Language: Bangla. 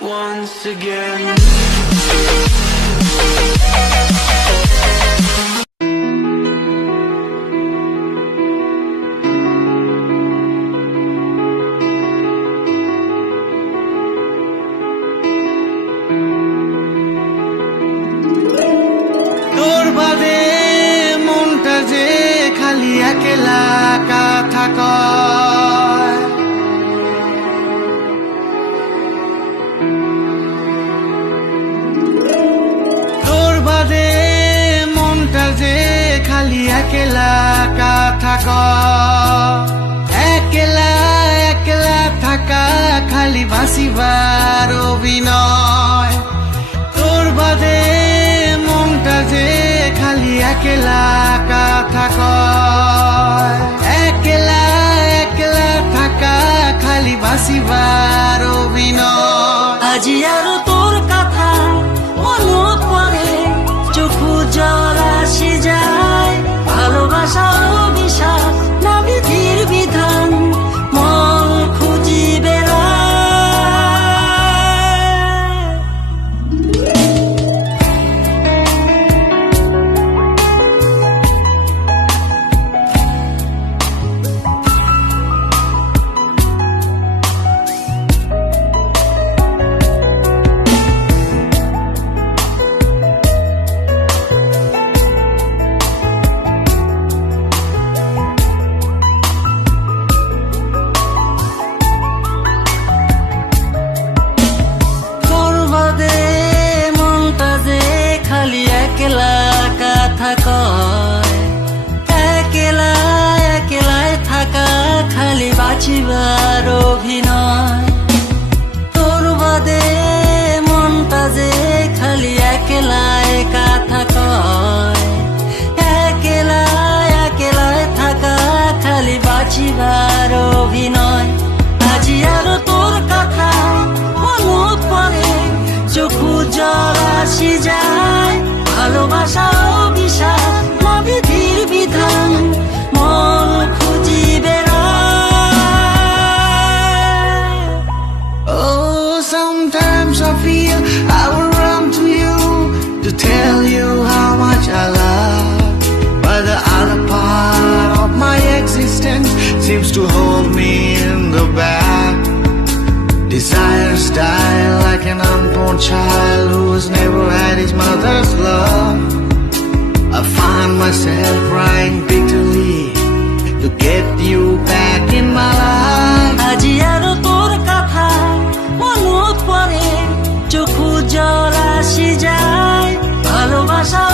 once again. তোর বাদে মনটা যে খালি একলা কথা কয়, তোর বাদে মনটা যে খালি একলা কথা কয়, একলা একলা থাকা খালি বাসিবার অভিনয়। তোর বাদে মনটা যে খালি একলা কথা কয়, একলা একলা থাকা খালি বাসিবার অভিনয়। আজি আর তোর কথা মনত পড়ে, চোখু জল আসি যায়, ভালোবাসা বিশ্বাস না বিধির বিধান, মন খুঁজি বেড়ায়। একলা কথা কয়, একলা একলাই থাকা খালি বাঁচিবার অভিনয়। তোর বাদে মনটা যে খালি একলাই কথা কয়, একলা একলাই থাকা খালি বাঁচিবার অভিনয়। আজি আর তোর কথা মনত পড়ে, চোখু জল আসি যায়, ভালোবাসা বিশ্বাস না বিধির বিধান, মন খুঁজি বেড়ায়। Oh, sometimes I feel I will run to you to tell you how much I love, but the other part of my existence seems to hold me in the back. Desires die like an unborn child who has never had his mother's love. I find myself crying bitterly to get you back in my life. আজি আর তোর কথা মনত পড়ে, চোখু জল আসি যায়, ভালোবাসা